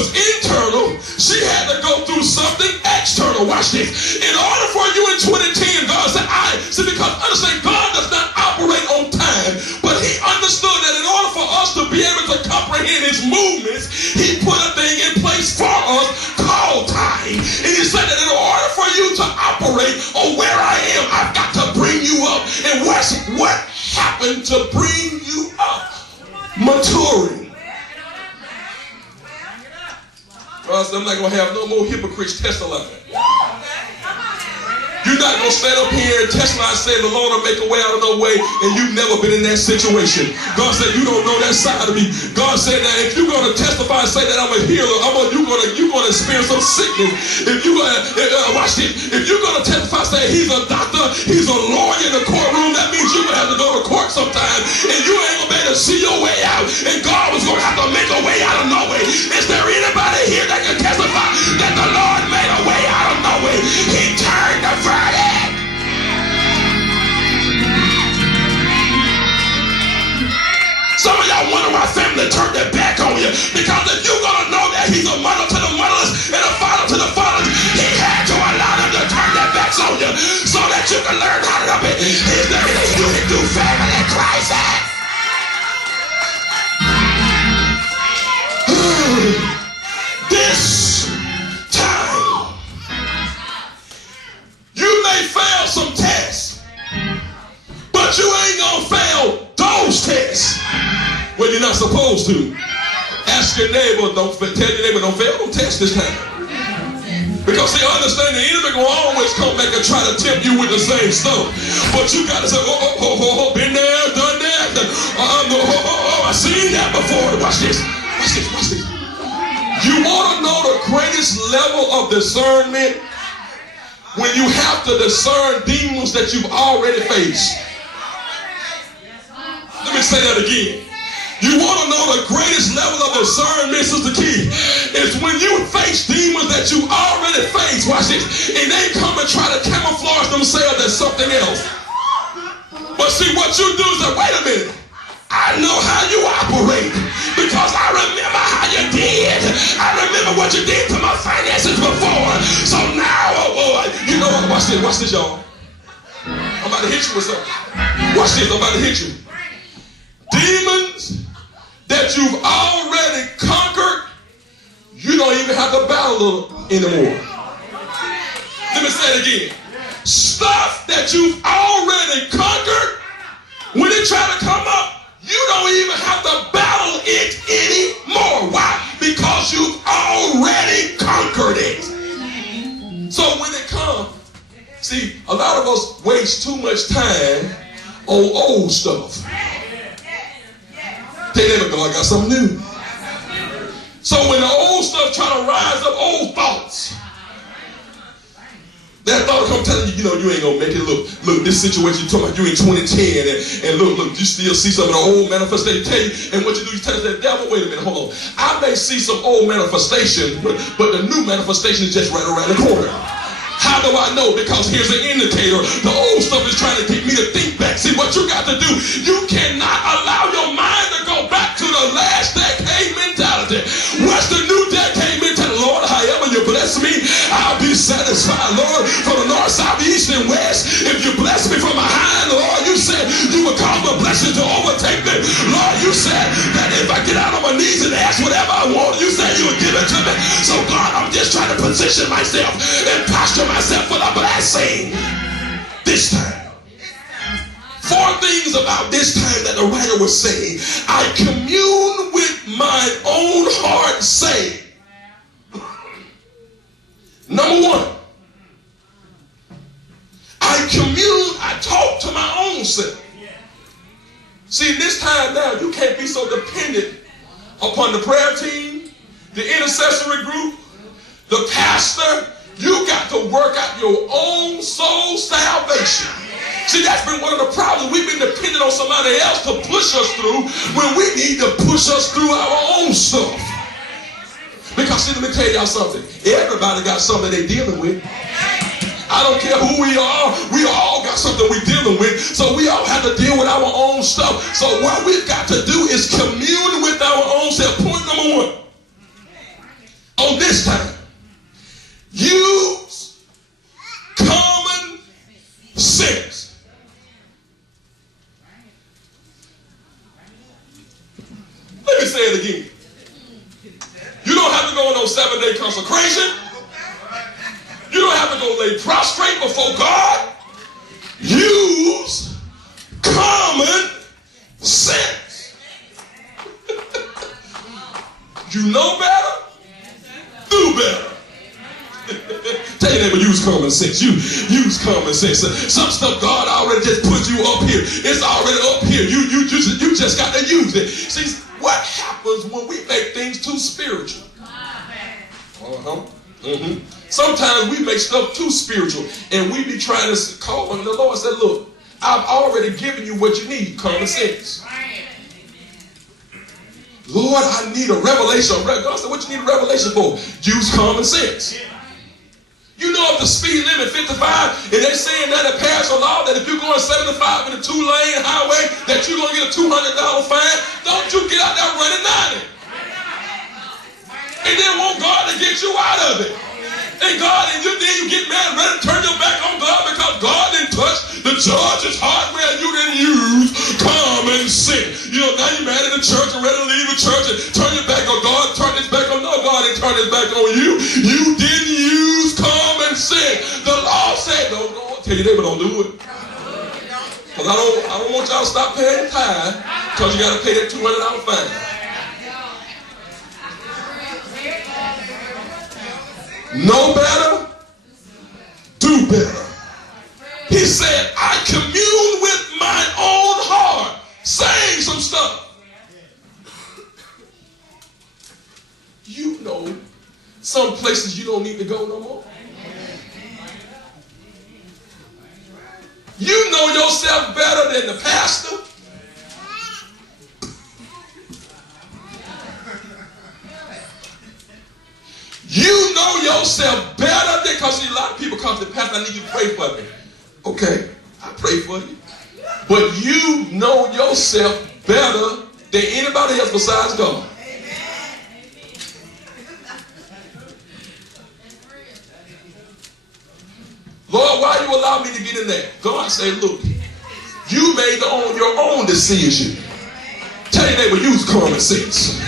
was internal, she had to go through something external. Watch this. In order for you in 2010, God said, because understand, God does not operate on time, but he understood that in order for us to be able to comprehend his movements, he put a thing in place for us called time. And he said that in order for you to operate on where I am, I've got to bring you up. And what happened to bring you up? Maturing. I'm not going to have no more hypocrites testifying. You're not going to stand up here and testify and say the Lord will make a way out of no way, and you've never been in that situation. God said you don't know that side of me. God said that if you're going to testify and say that I'm a healer, you're going to experience some sickness. If you're going to watch this, if you're going to testify and say he's a doctor, he's a lawyer in the courtroom, that means you're going to have to go to court sometime, and you ain't going to be able to see your way out, and God was going to have to make a way out of no way. Is there anybody here that can testify that the Lord made a way out of no way? He turned the verdict. Some of y'all wonder why family turned their back on you. Because if you're going to know that he's a mother to the motherless and a father to the fatherless, he had to allow them to turn their backs on you so that you can learn how to love it. He's learning you to do family crisis. This time, you may fail some tests, but you ain't gonna fail those tests when you're not supposed to. Ask your neighbor, tell your neighbor, don't fail no test this time. Because see, understand the enemy will always come back and try to tempt you with the same stuff. But you gotta say, been there, done that. I seen that before. Watch this. You want to know the greatest level of discernment? When you have to discern demons that you've already faced. Let me say that again. You want to know the greatest level of discernment, Sister Key, is when you face demons that you already faced. Watch this. And they come and try to camouflage themselves as something else. But see, what you do is say, wait a minute. I know how you operate because I remember how you did. I remember what you did to my finances before. So now, you know what? Watch this, y'all. I'm about to hit you with something. Watch this, I'm about to hit you. Demons that you've already conquered, you don't even have to battle anymore. Let me say it again. Stuff that you've already conquered, when it try to come up, you don't even have to battle it anymore. Why? Because you've already conquered it. So when it comes, see, a lot of us waste too much time on old stuff. They never go, I got something new. So when the old stuff try to rise up, old thoughts, that thought will come telling you, you ain't gonna make it. Look, this situation you're talking about, you in 2010, and look, you still see some of the old manifestation. Tell you, and what you do, you tell that devil, wait a minute, hold on. I may see some old manifestation, but the new manifestation is just right around the corner. How do I know? Because here's an indicator. The old stuff is trying to get me to think back. See, what you got to do, you cannot allow your mind to go back to the last decade mentality. What's the new decade mentality? Lord, however you bless me, I'll be satisfied, Lord, from the north, south, east, and west. If you bless me from behind, Lord, you said you would cause the blessing to overtake me. Lord, you said that if I get out on my knees and ask whatever I want, you said you would give it to me. So, God, I'm just trying to position myself and posture myself for the blessing this time. 4 things about this time that the writer was saying. I commune with my own heart, saying. Number 1, I talk to my own self. See, this time now, you can't be so dependent upon the prayer team, the intercessory group, the pastor. You got to work out your own soul salvation. See, that's been one of the problems. We've been dependent on somebody else to push us through when we need to push us through our own stuff. Because see, let me tell y'all something. Everybody got something they're dealing with. I don't care who we are. We all got something we're dealing with. So we all have to deal with our own stuff. So what we've got to do is commune with our own self. Point number 1. say it again. You don't have to go on no 7-day consecration. You don't have to go lay prostrate before God. Use common sense. You know better, do better. Tell your neighbor, use common sense. You use common sense. Some stuff God already just put you up here. It's already up here. You just got to use it. See, what happens when we make things too spiritual? Sometimes we make stuff too spiritual, and we be trying to call on the Lord and say, look, I've already given you what you need, common sense. Lord, I need a revelation. God said, what you need a revelation for? Use common sense. You know, if the speed limit 55, and they're saying that it passed a law that if you're going 75 in a 2-lane highway, that you're going to get a $200 fine, don't you get out there running 90. And then want God to get you out of it. And God, and then you get mad, ready to turn your back on God because God didn't touch the judge's heart where you didn't use common sense. You know, now you're mad at the church and ready to leave the church and turn your back on God, turn his back on. No, God didn't turn his back on you. You didn't use common sense. The law said, don't go. Tell your neighbor, don't do it. Because I don't want y'all to stop paying tithe because you got to pay that $200 fine. Know better, do better. He said, I commune with my own heart, saying some stuff. You know, some places you don't need to go no more. You know yourself better than the pastor. You know yourself better than, because a lot of people come to the pastor, I need you to pray for me. Okay, I pray for you. But you know yourself better than anybody else besides God. Lord, why you allow me to get in there? God said, look, you made your own decision. Tell your neighbor, use common sense.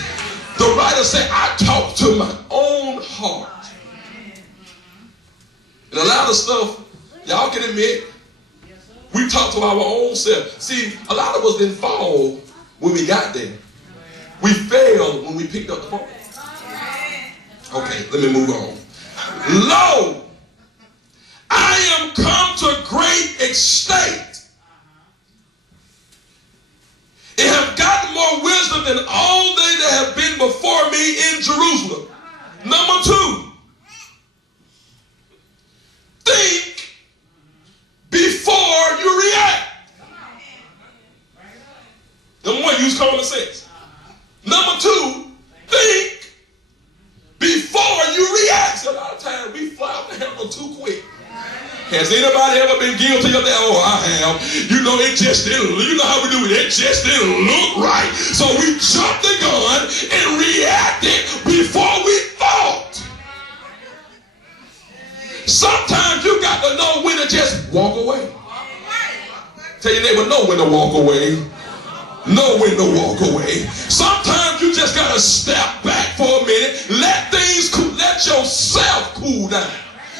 The writer said, I talk to my own heart. And a lot of stuff, y'all can admit, we talk to our own self. See, a lot of us didn't fall when we got there. We failed when we picked up the phone. Okay, let me move on. Lo, I am come to great estate, and have gotten more wisdom than all they that have been before me in Jerusalem. Number 2, think before you react. Number 1, use common sense. Number 2, think before you react. So a lot of times we fly off the handle too quick. Has anybody ever been guilty of that? Oh, I have. You know, it just didn't, you know how we do it. It just didn't look right. So we jumped the gun and reacted before we thought. Sometimes you got to know when to just walk away. Tell your neighbor, know when to walk away. Know when to walk away. Sometimes you just got to step back for a minute. Let things cool. Let yourself cool down.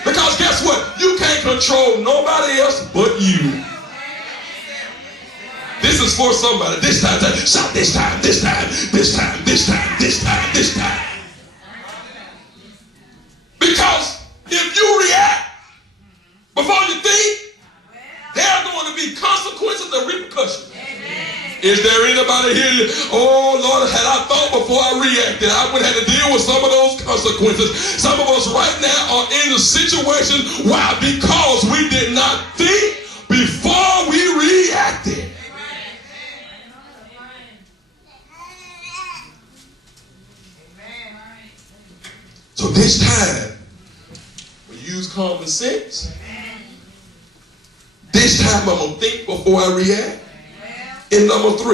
Because guess what? You can't control nobody else but you. This is for somebody. This time, shout this time, this time, this time, this time, this time, this time. Because if you react before you think, there are going to be consequences and repercussions. Is there anybody here? Oh, Lord, had I thought before I reacted, I would have to deal with some of those consequences. Some of us right now are in a situation. Why? Because we did not think before we reacted. So this time, we use common sense. This time I'm going to think before I react. And number 3,